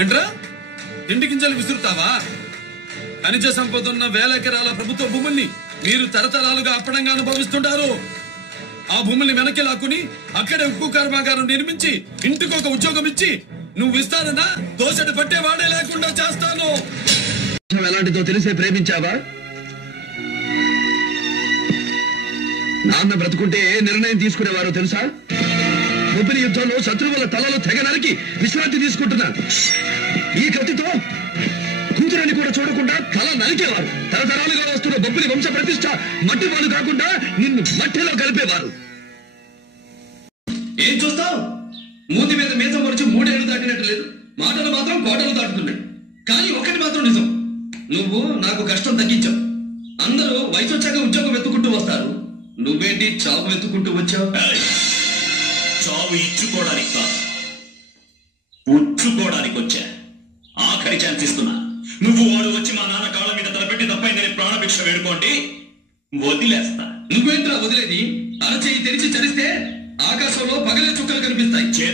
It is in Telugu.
ఏంట్రా ఇంటి గింజలు విసురుతావా? ఖనిజ సంపద ఉన్న వేల ఎకరాల ప్రభుత్వ భూముల్ని మీరు తరతరాలుగా అప్పడంగా అనుభవిస్తుంటారు. ఆ భూముల్ని వెనక్కి లాక్కుని అక్కడే ఉక్కు కర్మాగారం నిర్మించి ఇంటికొక ఉద్యోగం ఇచ్చి నువ్వు ఇస్తానన్నా దోసెడు పట్టేవాడే లేకుండా చేస్తాను. ఎలాంటిదో తెలిసే ప్రేమించావా? నాన్న బ్రతుకుంటే ఏ నిర్ణయం తీసుకునేవారో తెలుసా? బొబ్బిలి యుద్ధంలో శత్రువుల తలలు తెగ నరికి విశ్రాంతి తీసుకుంటున్నాను. ఈ కత్తితో కూతురని కూడా చూడకుండా తల నరికేవారు. తరతరాలుగా వస్తున్న బొబ్బిలి వంశ ప్రతిష్ట మట్టి వాళ్ళు కాకుండా నిన్ను మట్టిలో కలిపేవారు. ఏం చూస్తావు? మూతి మీద మీసం మరిచి 3 ఏళ్ళు దాటినట్టు లేదు, మాటలు మాత్రం కోటలు దాటుతున్నాయి. కానీ ఒకటి మాత్రం నిజం, నువ్వు నాకు కష్టం తగ్గించావు. అందరూ వయసు వచ్చాక ఉద్యోగం వెతుకుంటూ వస్తారు, నువ్వేంటి చావు వెతుకుంటూ వచ్చావు? చావు ఇచ్చుకోవడానికి కాదు, ఉచ్చుకోవడానికి వచ్చా. ఆఖరి ఛాన్స్ ఇస్తున్నా. నువ్వు వాడు వచ్చి మా నాన్న కాళ్ళ మీద తలపెట్టి తప్పైందని ప్రాణభిక్ష వేడుకోండి, వదిలేస్తా. నువ్వేంట్రా వదిలేది? అరచేయి తెరిచి చరిస్తే ఆకాశంలో పగలే చుక్కలు కనిపిస్తాయి.